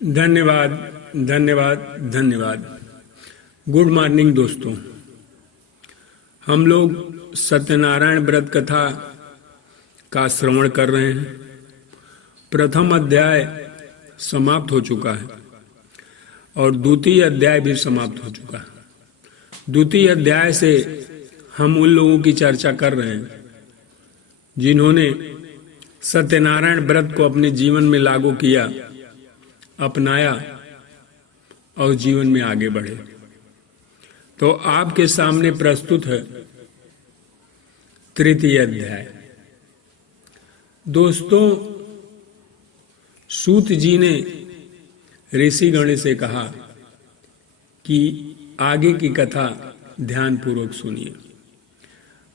धन्यवाद धन्यवाद धन्यवाद। गुड मॉर्निंग दोस्तों, हम लोग सत्यनारायण व्रत कथा का श्रवण कर रहे हैं। प्रथम अध्याय समाप्त हो चुका है और द्वितीय अध्याय भी समाप्त हो चुका है। द्वितीय अध्याय से हम उन लोगों की चर्चा कर रहे हैं जिन्होंने सत्यनारायण व्रत को अपने जीवन में लागू किया, अपनाया और जीवन में आगे बढ़े। तो आपके सामने प्रस्तुत है तृतीय अध्याय। दोस्तों, सूत जी ने ऋषिगण से कहा कि आगे की कथा ध्यानपूर्वक सुनिए।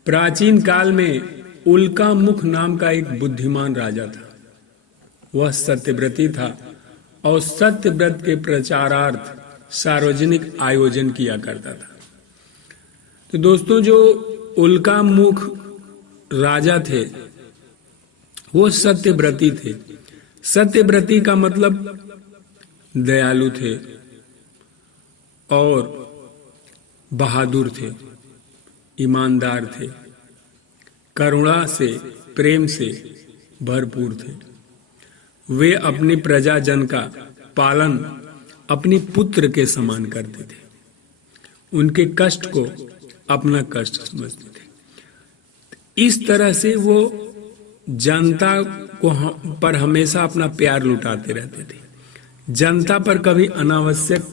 प्राचीन काल में उल्कामुख नाम का एक बुद्धिमान राजा था। वह सत्यव्रती था और सत्यव्रत के प्रचारार्थ सार्वजनिक आयोजन किया करता था। तो दोस्तों, जो उल्कामुख राजा थे वो सत्यव्रती थे। सत्यव्रती का मतलब दयालु थे और बहादुर थे, ईमानदार थे, करुणा से, प्रेम से भरपूर थे। वे अपनी प्रजाजन का पालन अपने पुत्र के समान करते थे। उनके कष्ट को अपना कष्ट समझते थे। इस तरह से वो जनता को पर हमेशा अपना प्यार लुटाते रहते थे। जनता पर कभी अनावश्यक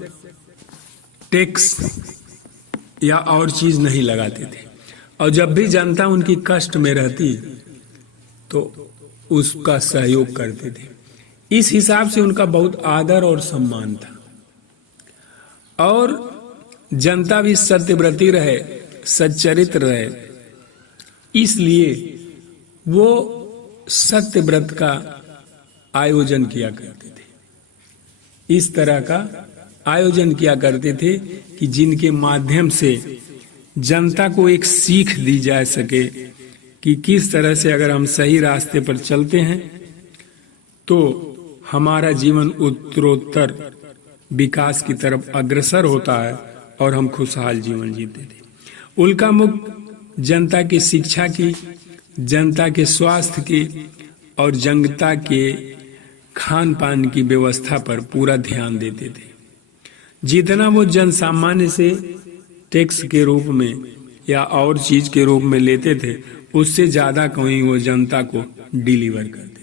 टैक्स या और चीज नहीं लगाते थे और जब भी जनता उनकी कष्ट में रहती तो उसका सहयोग करते थे। इस हिसाब से उनका बहुत आदर और सम्मान था और जनता भी सत्यव्रती रहे, सच्चरित्र रहे, इसलिए वो सत्यव्रत का आयोजन किया करते थे। इस तरह का आयोजन किया करते थे कि जिनके माध्यम से जनता को एक सीख दी जा सके कि किस तरह से अगर हम सही रास्ते पर चलते हैं तो हमारा जीवन उत्तरोत्तर विकास की तरफ अग्रसर होता है और हम खुशहाल जीवन जीते थे। उल्कामुख जनता की शिक्षा की, जनता के स्वास्थ्य की और जनता के खान पान की व्यवस्था पर पूरा ध्यान देते थे। जितना वो जन सामान्य से टैक्स के रूप में या और चीज के रूप में लेते थे, उससे ज्यादा कहीं वो जनता को डिलीवर करते थे।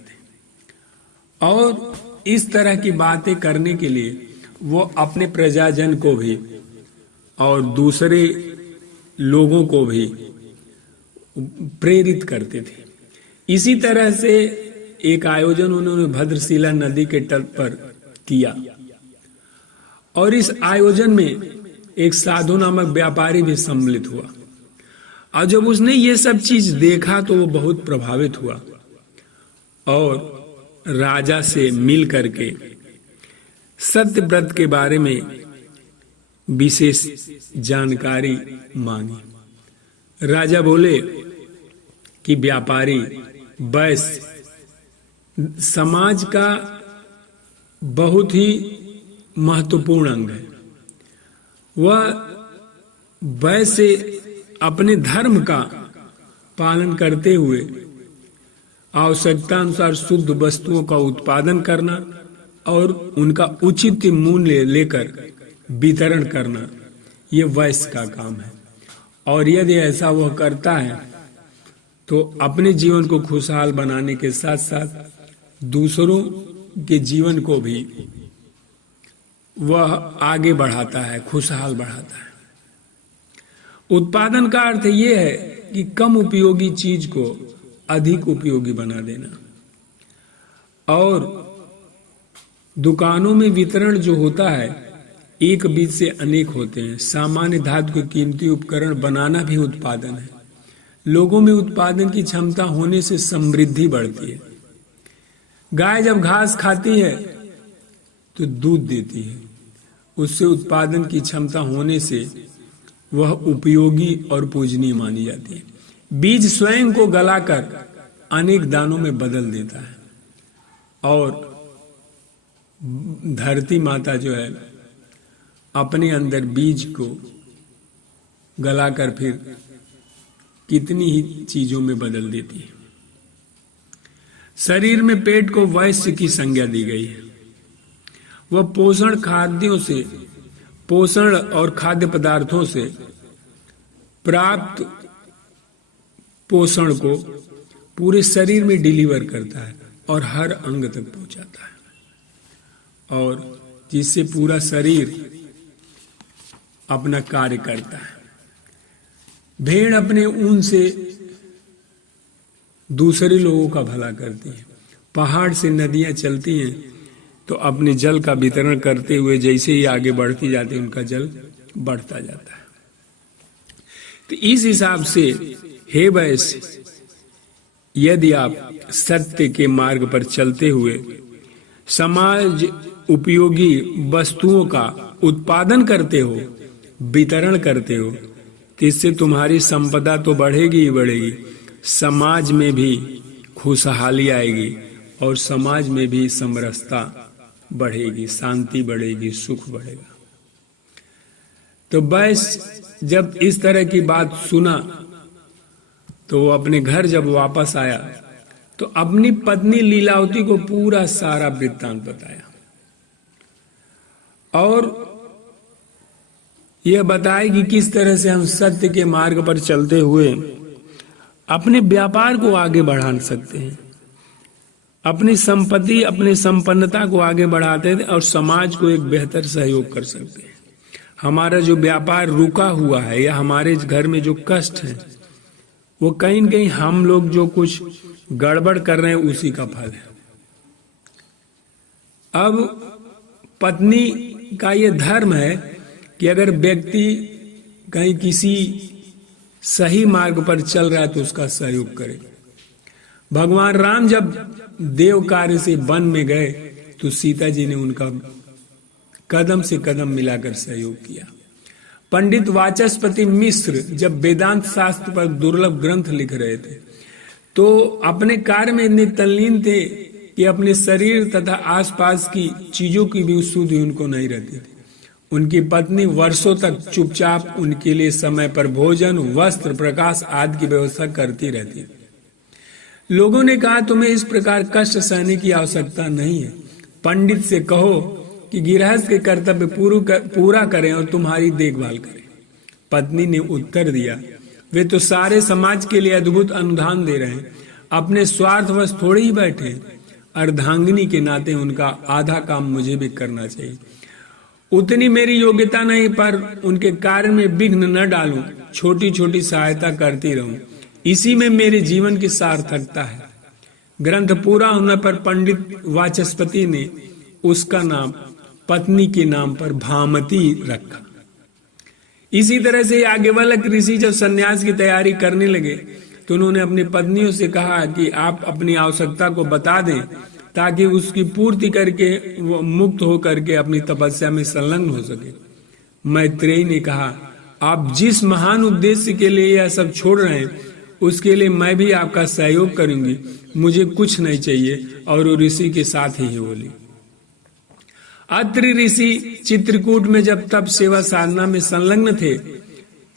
और इस तरह की बातें करने के लिए वो अपने प्रजाजन को भी और दूसरे लोगों को भी प्रेरित करते थे। इसी तरह से एक आयोजन उन्होंने भद्रशिला नदी के तट पर किया और इस आयोजन में एक साधु नामक व्यापारी भी सम्मिलित हुआ और जब उसने ये सब चीज देखा तो वो बहुत प्रभावित हुआ और राजा से मिल करके सत्यव्रत के बारे में विशेष जानकारी मांगी। राजा बोले कि व्यापारी वैश्य समाज का बहुत ही महत्वपूर्ण अंग है। वह वैसे अपने धर्म का पालन करते हुए आवश्यकता अनुसार शुद्ध वस्तुओं का उत्पादन करना और उनका उचित मूल्य लेकर वितरण करना, ये वैश्य का काम है। और यदि ऐसा वह करता है तो अपने जीवन को खुशहाल बनाने के साथ साथ दूसरों के जीवन को भी वह आगे बढ़ाता है, खुशहाल बढ़ाता है। उत्पादन का अर्थ ये है कि कम उपयोगी चीज को अधिक उपयोगी बना देना। और दुकानों में वितरण जो होता है, एक बीज से अनेक होते हैं। सामान्य धातु के कीमती उपकरण बनाना भी उत्पादन है। लोगों में उत्पादन की क्षमता होने से समृद्धि बढ़ती है। गाय जब घास खाती है तो दूध देती है। उससे उत्पादन की क्षमता होने से वह उपयोगी और पूजनीय मानी जाती है। बीज स्वयं को गलाकर अनेक दानों में बदल देता है और धरती माता जो है अपने अंदर बीज को गलाकर फिर कितनी ही चीजों में बदल देती है। शरीर में पेट को वैश्य की संज्ञा दी गई है। वह पोषण खाद्यों से, पोषण और खाद्य पदार्थों से प्राप्त पोषण को पूरे शरीर में डिलीवर करता है और हर अंग तक पहुंचाता है, और जिससे पूरा शरीर अपना कार्य करता है। भेड़ अपने ऊन से दूसरे लोगों का भला करती है। पहाड़ से नदियां चलती हैं तो अपने जल का वितरण करते हुए जैसे ही आगे बढ़ती जाती है उनका जल बढ़ता जाता है। तो इस हिसाब से हे वैश्य, यदि आप सत्य के मार्ग पर चलते हुए समाज उपयोगी वस्तुओं का उत्पादन करते हो, वितरण करते हो, तो इससे तुम्हारी संपदा तो बढ़ेगी ही बढ़ेगी, समाज में भी खुशहाली आएगी और समाज में भी समरसता बढ़ेगी, शांति बढ़ेगी, सुख बढ़ेगा। तो वैश्य जब इस तरह की बात सुना तो वो अपने घर जब वापस आया तो अपनी पत्नी लीलावती को पूरा सारा वृत्तांत बताया और यह बताया कि किस तरह से हम सत्य के मार्ग पर चलते हुए अपने व्यापार को आगे बढ़ा सकते हैं, अपनी संपत्ति, अपनी संपन्नता को आगे बढ़ाते हैं और समाज को एक बेहतर सहयोग कर सकते हैं। हमारा जो व्यापार रुका हुआ है या हमारे घर में जो कष्ट है वो कहीं न कहीं हम लोग जो कुछ गड़बड़ कर रहे हैं उसी का फल है। अब पत्नी का ये धर्म है कि अगर व्यक्ति कहीं किसी सही मार्ग पर चल रहा है तो उसका सहयोग करे। भगवान राम जब देव कार्य से वन में गए तो सीता जी ने उनका कदम से कदम मिलाकर सहयोग किया। पंडित वाचस्पति मिश्र जब वेदांत शास्त्र पर दुर्लभ ग्रंथ लिख रहे थे तो अपने कार्य में इतने तल्लीन थे कि अपने शरीर तथा आसपास की चीजों की भी सुधि उनको नहीं रहती थी। उनकी पत्नी वर्षों तक चुपचाप उनके लिए समय पर भोजन, वस्त्र, प्रकाश आदि की व्यवस्था करती रहती थी। लोगों ने कहा तुम्हें इस प्रकार कष्ट सहने की आवश्यकता नहीं है, पंडित से कहो कि गृहस्थ के कर्तव्य पूरा करें और तुम्हारी देखभाल करें। पत्नी ने उत्तर दिया, वे तो सारे समाज के लिए अद्भुत अनुदान दे रहे हैं, अपने स्वार्थवश थोड़े ही बैठे। अर्धांगिनी के नाते उनका आधा काम मुझे भी करना चाहिए। उतनी मेरी योग्यता नहीं पर उनके कार्य में विघ्न न डालूं, छोटी छोटी सहायता करती रहूं, इसी में मेरे जीवन की सार्थकता है। ग्रंथ पूरा होने पर पंडित वाचस्पति ने उसका नाम पत्नी के नाम पर भामती रखा। इसी तरह से याज्ञवल्क्य ऋषि जब सन्यास की तैयारी करने लगे तो उन्होंने अपनी पत्नियों से कहा कि आप अपनी आवश्यकता को बता दें ताकि उसकी पूर्ति करके वो मुक्त होकर के अपनी तपस्या में संलग्न हो सके। मैत्रेयी ने कहा, आप जिस महान उद्देश्य के लिए यह सब छोड़ रहे हैं उसके लिए मैं भी आपका सहयोग करूंगी, मुझे कुछ नहीं चाहिए। और वो ऋषि के साथ ही बोली। अत्रि ऋषि चित्रकूट में जब तप सेवा साधना में संलग्न थे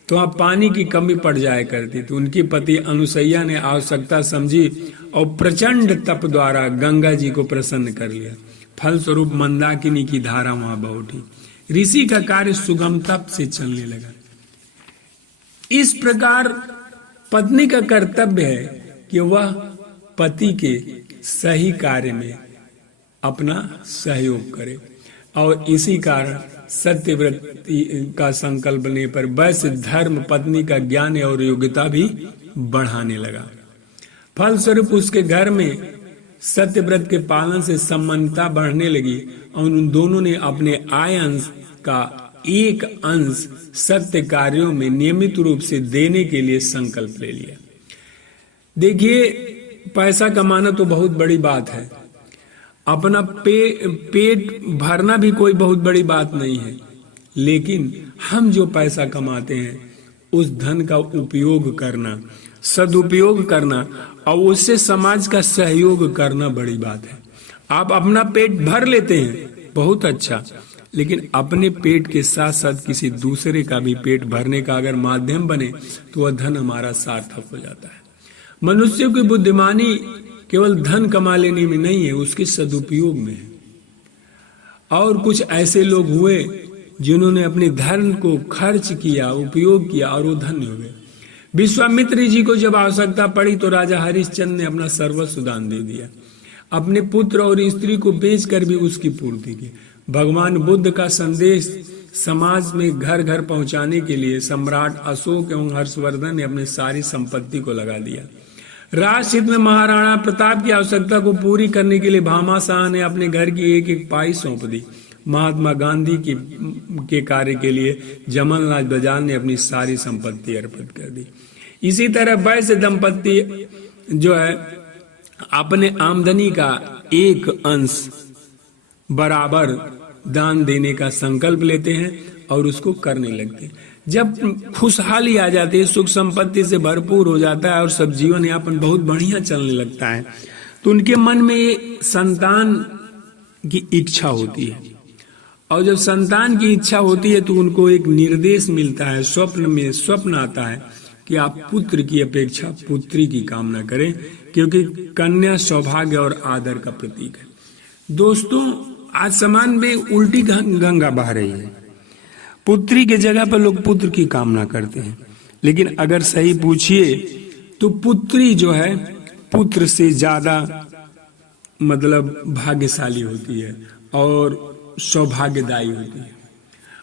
तो वहां पानी की कमी पड़ जाया करती थी। उनकी पति अनुसैया ने आवश्यकता समझी और प्रचंड तप द्वारा गंगा जी को प्रसन्न कर लिया। फलस्वरूप मंदाकिनी की धारा वहां बह उठी। ऋषि का कार्य सुगमता से चलने लगा। इस प्रकार पत्नी का कर्तव्य है कि वह पति के सही कार्य में अपना सहयोग करे और इसी कारण सत्यव्रत का संकल्प लेने पर वैश्य धर्म पत्नी का ज्ञान और योग्यता भी बढ़ाने लगा। फलस्वरूप उसके घर में सत्यव्रत के पालन से समानता बढ़ने लगी और उन दोनों ने अपने आय अंश का एक अंश सत्य कार्यों में नियमित रूप से देने के लिए संकल्प ले लिया। देखिए, पैसा कमाना तो बहुत बड़ी बात है, अपना पेट भरना भी कोई बहुत बड़ी बात नहीं है, लेकिन हम जो पैसा कमाते हैं उस धन का उपयोग करना, सदुपयोग करना और उससे समाज का सहयोग करना बड़ी बात है। आप अपना पेट भर लेते हैं बहुत अच्छा, लेकिन अपने पेट के साथ साथ किसी दूसरे का भी पेट भरने का अगर माध्यम बने तो वह धन हमारा सार्थक हो जाता है। मनुष्य की बुद्धिमानी केवल धन कमा लेने में नहीं है, उसके सदुपयोग में है। और कुछ ऐसे लोग हुए जिन्होंने अपने धन को खर्च किया, उपयोग किया और वो धन्य हो गए। विश्वामित्र जी को जब आवश्यकता पड़ी तो राजा हरिश्चंद्र ने अपना सर्वस्व दान दे दिया। अपने पुत्र और स्त्री को बेचकर भी उसकी पूर्ति की। भगवान बुद्ध का संदेश समाज में घर घर पहुंचाने के लिए सम्राट अशोक एवं हर्षवर्धन ने अपनी सारी संपत्ति को लगा दिया। राजहित में महाराणा प्रताप की आवश्यकता को पूरी करने के लिए भामाशाह ने अपने घर की एक एक पाई सौंप दी। महात्मा गांधी के कार्य के लिए जमनलाल बजाज ने अपनी सारी संपत्ति अर्पित कर दी। इसी तरह वैश्य दंपत्ति जो है अपने आमदनी का एक अंश बराबर दान देने का संकल्प लेते हैं और उसको करने लगते हैं। जब खुशहाली आ जाती है, सुख संपत्ति से भरपूर हो जाता है और सब जीवन यापन बहुत बढ़िया चलने लगता है, तो उनके मन में संतान की इच्छा होती है। और जब संतान की इच्छा होती है तो उनको एक निर्देश मिलता है, स्वप्न में स्वप्न आता है कि आप पुत्र की अपेक्षा पुत्री की कामना करें, क्योंकि कन्या सौभाग्य और आदर का प्रतीक है। दोस्तों, आज समाज में उल्टी गंगा बह रही है। पुत्री के जगह पर लोग पुत्र की कामना करते हैं, लेकिन अगर सही पूछिए तो पुत्री जो है पुत्र से ज्यादा मतलब भाग्यशाली होती है और सौभाग्यदायी होती है।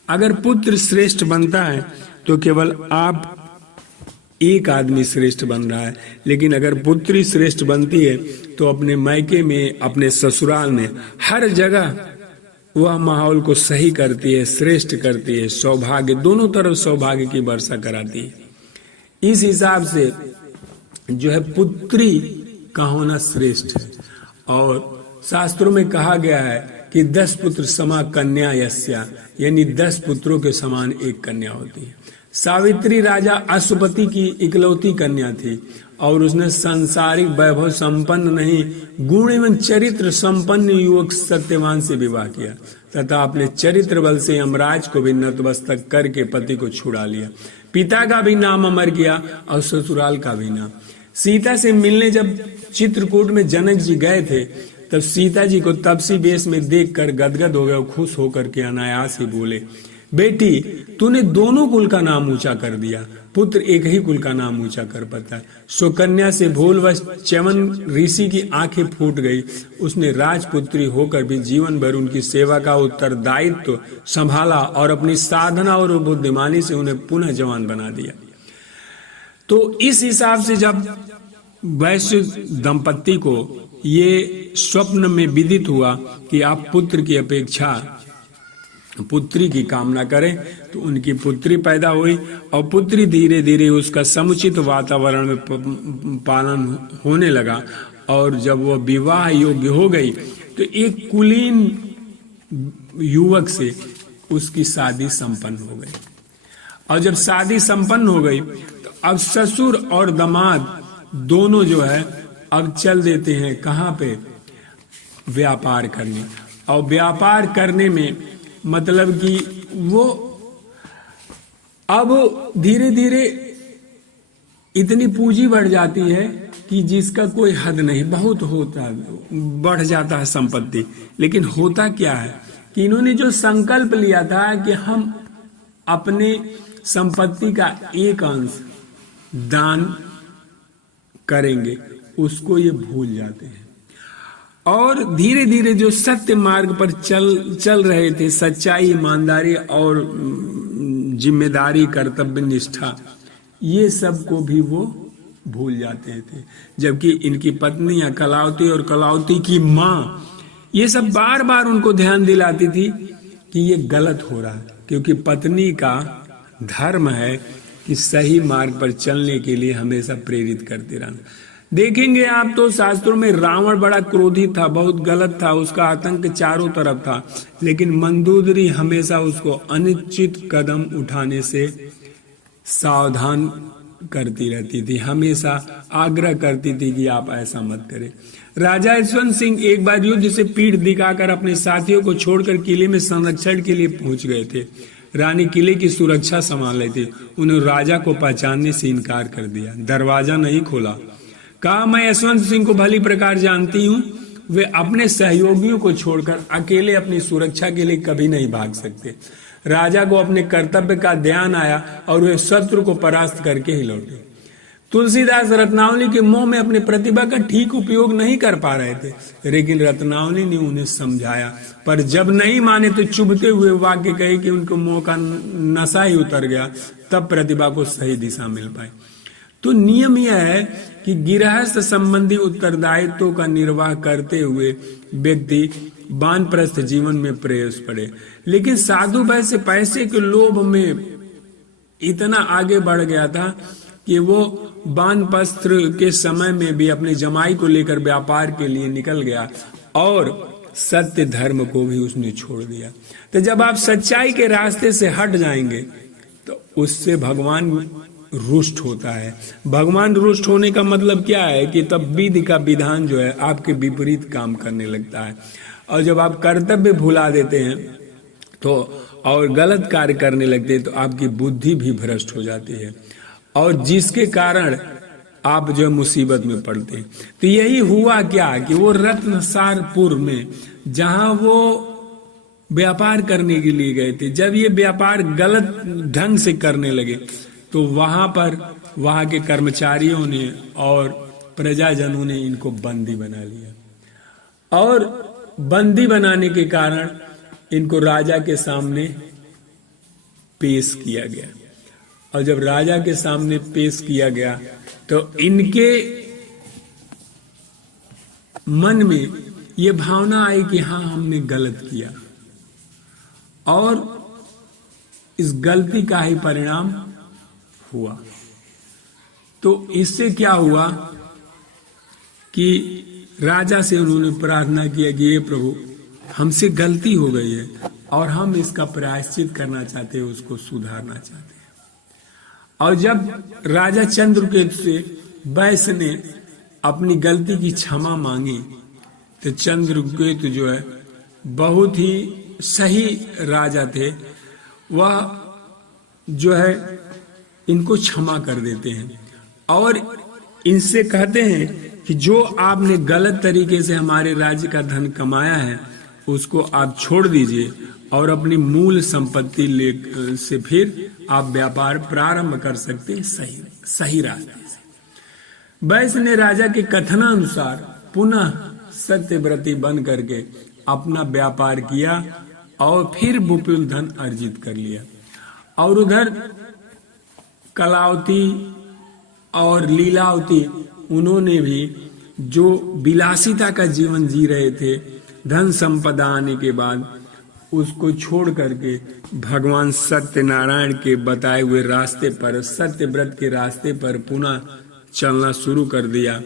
अगर पुत्र श्रेष्ठ बनता है तो केवल आप एक आदमी श्रेष्ठ बन रहा है, लेकिन अगर पुत्री श्रेष्ठ बनती है तो अपने मायके में, अपने ससुराल में, हर जगह वह माहौल को सही करती है, श्रेष्ठ करती है, सौभाग्य, दोनों तरफ सौभाग्य की वर्षा कराती है। इस हिसाब से जो है पुत्री का होना श्रेष्ठ है। और शास्त्रों में कहा गया है कि 10 पुत्र समा कन्या यस्या, यानी 10 पुत्रों के समान एक कन्या होती है। सावित्री राजा अश्वपति की इकलौती कन्या थी और उसने सांसारिक वैभव संपन्न नहीं, गुण एवं चरित्र संपन्न युवक सत्यवान से विवाह किया तथा अपने चरित्र बल से यमराज को भी नतमस्तक करके पति को छुड़ा लिया। पिता का भी नाम अमर किया और ससुराल का भी नाम। सीता से मिलने जब चित्रकूट में जनक जी गए थे तब सीता जी को तपसी वेश में देखकर गदगद हो गए और खुश होकर के अनायास ही बोले, बेटी तूने दोनों कुल का नाम ऊंचा कर दिया, पुत्र एक ही कुल का नाम ऊंचा कर पाता है। सो कन्या से भूलवश च्यवन ऋषि की आंखें फूट गई। उसने राजपुत्री होकर भी जीवन भर उनकी सेवा का उत्तरदायित्व संभाला और अपनी साधना और बुद्धिमानी से उन्हें पुनः जवान बना दिया। तो इस हिसाब से जब वैश्य दंपत्ति को ये स्वप्न में विदित हुआ कि आप पुत्र की अपेक्षा पुत्री की कामना करें, तो उनकी पुत्री पैदा हुई और पुत्री धीरे धीरे उसका समुचित वातावरण में पालन होने लगा। और जब वह विवाह योग्य हो गई तो एक कुलीन युवक से उसकी शादी संपन्न हो गई। और जब शादी संपन्न हो गई तो अब ससुर और दामाद दोनों जो है अब चल देते हैं कहाँ पे, व्यापार करने। और व्यापार करने में मतलब कि वो अब धीरे धीरे इतनी पूंजी बढ़ जाती है कि जिसका कोई हद नहीं, बहुत होता है, बढ़ जाता है संपत्ति। लेकिन होता क्या है कि इन्होंने जो संकल्प लिया था कि हम अपने संपत्ति का एक अंश दान करेंगे, उसको ये भूल जाते हैं। और धीरे धीरे जो सत्य मार्ग पर चल रहे थे, सच्चाई, ईमानदारी और जिम्मेदारी, कर्तव्य निष्ठा, ये सब को भी वो भूल जाते थे। जबकि इनकी पत्नियां कलावती और कलावती की माँ ये सब बार बार उनको ध्यान दिलाती थी कि ये गलत हो रहा है, क्योंकि पत्नी का धर्म है कि सही मार्ग पर चलने के लिए हमेशा प्रेरित करते रहना। देखेंगे आप तो शास्त्रों में रावण बड़ा क्रोधी था, बहुत गलत था, उसका आतंक चारों तरफ था, लेकिन मंदोदरी हमेशा उसको अनुचित कदम उठाने से सावधान करती रहती थी, हमेशा आग्रह करती थी कि आप ऐसा मत करें। राजा यशवंत सिंह एक बार युद्ध से पीठ दिखाकर अपने साथियों को छोड़कर किले में संरक्षण के लिए पहुंच गए थे। रानी किले की सुरक्षा संभाल रही थी। उन्होंने राजा को पहचानने से इनकार कर दिया, दरवाजा नहीं खोला। कहा, मैं यशवंत सिंह को भली प्रकार जानती हूँ, वे अपने सहयोगियों को छोड़कर अकेले अपनी सुरक्षा के लिए कभी नहीं भाग सकते। राजा को अपने कर्तव्य का ध्यान आया और वे शत्रु को परास्त करके ही लौटे। तुलसीदास रत्नावली के मोह में अपनी प्रतिभा का ठीक उपयोग नहीं कर पा रहे थे, लेकिन रत्नावली ने उन्हें समझाया, पर जब नहीं माने तो चुभते हुए वाक्य कहे कि उनको मोह का नशा ही उतर गया, तब प्रतिभा को सही दिशा मिल पाई। तो नियम यह है कि गृहस्थ संबंधी उत्तरदायित्व का निर्वाह करते हुए व्यक्ति वानप्रस्थ जीवन में प्रवेश पड़े। लेकिन साधु वैसे पैसे के लोभ में इतना आगे बढ़ गया था कि वो वानप्रस्थ के समय में भी अपने जमाई को लेकर व्यापार के लिए निकल गया और सत्य धर्म को भी उसने छोड़ दिया। तो जब आप सच्चाई के रास्ते से हट जाएंगे तो उससे भगवान रुष्ट होता है। भगवान रुष्ट होने का मतलब क्या है कि तब विधि का विधान जो है आपके विपरीत काम करने लगता है, और जब आप कर्तव्य भुला देते हैं तो और गलत कार्य करने लगते हैं तो आपकी बुद्धि भी भ्रष्ट हो जाती है, और जिसके कारण आप जो मुसीबत में पड़ते हैं। तो यही हुआ क्या कि वो रत्नसारपुर में जहां वो व्यापार करने के लिए गए थे, जब ये व्यापार गलत ढंग से करने लगे तो वहां पर वहां के कर्मचारियों ने और प्रजाजनों ने इनको बंदी बना लिया, और बंदी बनाने के कारण इनको राजा के सामने पेश किया गया। और जब राजा के सामने पेश किया गया तो इनके मन में ये भावना आई कि हाँ, हमने गलत किया, और इस गलती का ही परिणाम हुआ। तो इससे क्या हुआ कि राजा से उन्होंने प्रार्थना किया कि ये प्रभु, हमसे गलती हो गई है और हम इसका प्रायश्चित करना चाहते हैं, उसको सुधारना चाहते हैं। और जब राजा चंद्रकेतु से वैश्य ने अपनी गलती की क्षमा मांगी तो चंद्रकेतु जो है बहुत ही सही राजा थे, वह जो है इनको क्षमा कर देते हैं और इनसे कहते हैं कि जो आपने गलत तरीके से हमारे राज्य का धन कमाया है उसको आप छोड़ दीजिए और अपनी मूल संपत्ति ले से फिर आप व्यापार प्रारंभ कर सकते हैं सही रास्ते से। वैश्य ने राजा के कथनानुसार पुनः सत्यव्रती बन करके अपना व्यापार किया और फिर विपुल धन अर्जित कर लिया। और उधर कलावती और लीलावती, उन्होंने भी जो विलासिता का जीवन जी रहे थे, धन संपदा आने के बाद उसको छोड़ करके भगवान सत्यनारायण के बताए हुए रास्ते पर, सत्यव्रत के रास्ते पर पुनः चलना शुरू कर दिया।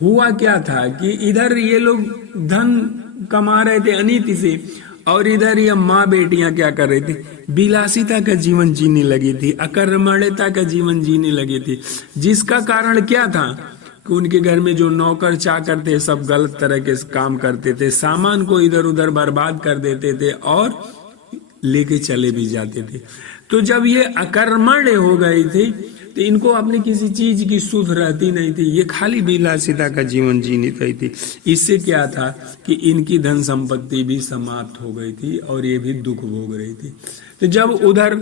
हुआ क्या था कि इधर ये लोग धन कमा रहे थे अनीति से, और इधर ये माँ बेटियां क्या कर रही थी, विलासिता का जीवन जीने लगी थी, अकर्मण्यता का जीवन जीने लगी थी। जिसका कारण क्या था कि उनके घर में जो नौकर चाकर थे सब गलत तरह के काम करते थे, सामान को इधर उधर बर्बाद कर देते थे और लेके चले भी जाते थे। तो जब ये अकर्मण्य हो गई थी तो इनको अपनी किसी चीज की सुध रहती नहीं थी, ये खाली विलासिता का जीवन जीनी रही थी। इससे क्या था कि इनकी धन संपत्ति भी समाप्त हो गई थी और ये भी दुख भोग रही थी। तो जब उधर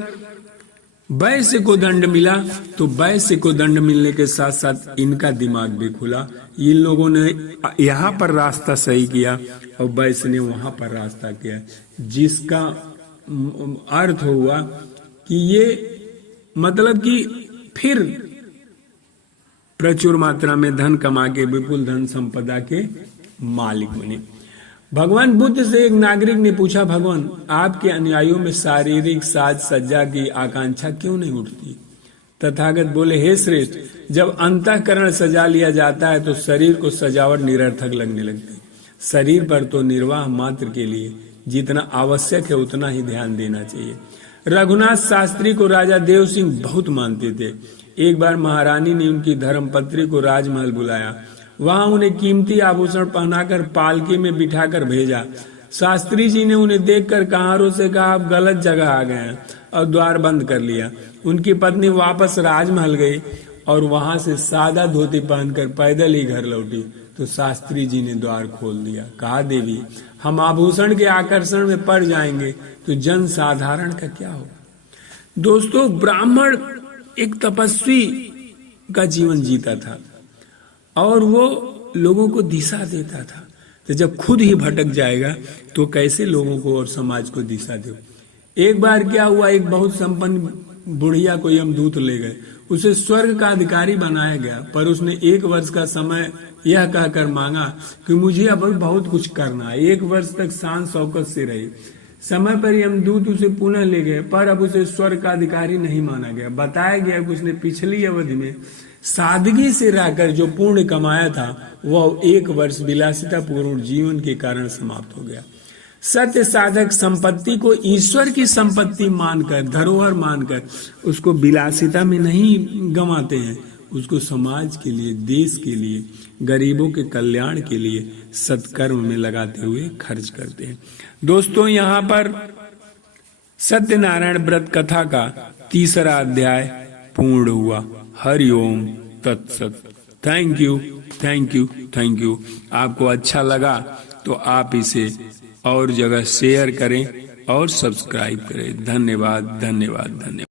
वैश्य को दंड मिला तो वैश्य को दंड मिलने के साथ साथ इनका दिमाग भी खुला। इन लोगों ने यहाँ पर रास्ता सही किया और वैश्य ने वहां पर रास्ता किया, जिसका अर्थ हुआ कि ये मतलब कि फिर प्रचुर मात्रा में धन कमा के विपुल धन संपदा के मालिक बने। भगवान बुद्ध से एक नागरिक ने पूछा, भगवान आपके अनुयायियों में शारीरिक साज सज्जा की आकांक्षा क्यों नहीं उठती? तथागत बोले, हे श्रेष्ठ, जब अंतःकरण सजा लिया जाता है तो शरीर को सजावट निरर्थक लगने लगती है। शरीर पर तो निर्वाह मात्र के लिए जितना आवश्यक है उतना ही ध्यान देना चाहिए। रघुनाथ शास्त्री को राजा देव सिंह बहुत मानते थे, एक बार महारानी ने उनकी धर्मपत्नी को राजमहल बुलाया। वहां उन्हें कीमती आभूषण पहनाकर पालकी में बिठाकर भेजा। शास्त्री जी ने उन्हें देखकर कहारों से कहा, आप गलत जगह आ गए हैं, और द्वार बंद कर लिया। उनकी पत्नी वापस राजमहल गई और वहां से सादा धोती पहनकर पैदल ही घर लौटी। तो शास्त्री जी ने द्वार खोल दिया। कहा, देवी, हम आभूषण के आकर्षण में पड़ जाएंगे तो जन साधारण का क्या होगा। दोस्तों, ब्राह्मण एक तपस्वी का जीवन जीता था और वो लोगों को दिशा देता था। तो जब खुद ही भटक जाएगा तो कैसे लोगों को और समाज को दिशा दे। एक बार क्या हुआ, एक बहुत संपन्न बुढ़िया को यमदूत ले गए। उसे स्वर्ग का अधिकारी बनाया गया, पर उसने 1 वर्ष का समय यह कहकर मांगा कि मुझे अब बहुत कुछ करना है। 1 वर्ष तक शान शौकत से रही। समय पर यमदूत उसे पुनः ले गए, पर अब उसे स्वर्ग का अधिकारी नहीं माना गया। बताया गया कि उसने पिछली अवधि में सादगी से रहकर जो पुण्य कमाया था वह 1 वर्ष विलासिता पूर्ण जीवन के कारण समाप्त हो गया। सत्य साधक संपत्ति को ईश्वर की संपत्ति मानकर, धरोहर मानकर उसको विलासिता में नहीं गंवाते हैं, उसको समाज के लिए, देश के लिए, गरीबों के कल्याण के लिए सत्कर्म में लगाते हुए खर्च करते हैं। दोस्तों, यहाँ पर सत्यनारायण व्रत कथा का 3रा अध्याय पूर्ण हुआ। हरि ओम तत्सत। Thank you, thank you, thank you. आपको अच्छा लगा तो आप इसे और जगह शेयर करें और सब्सक्राइब करें। धन्यवाद, धन्यवाद, धन्यवाद।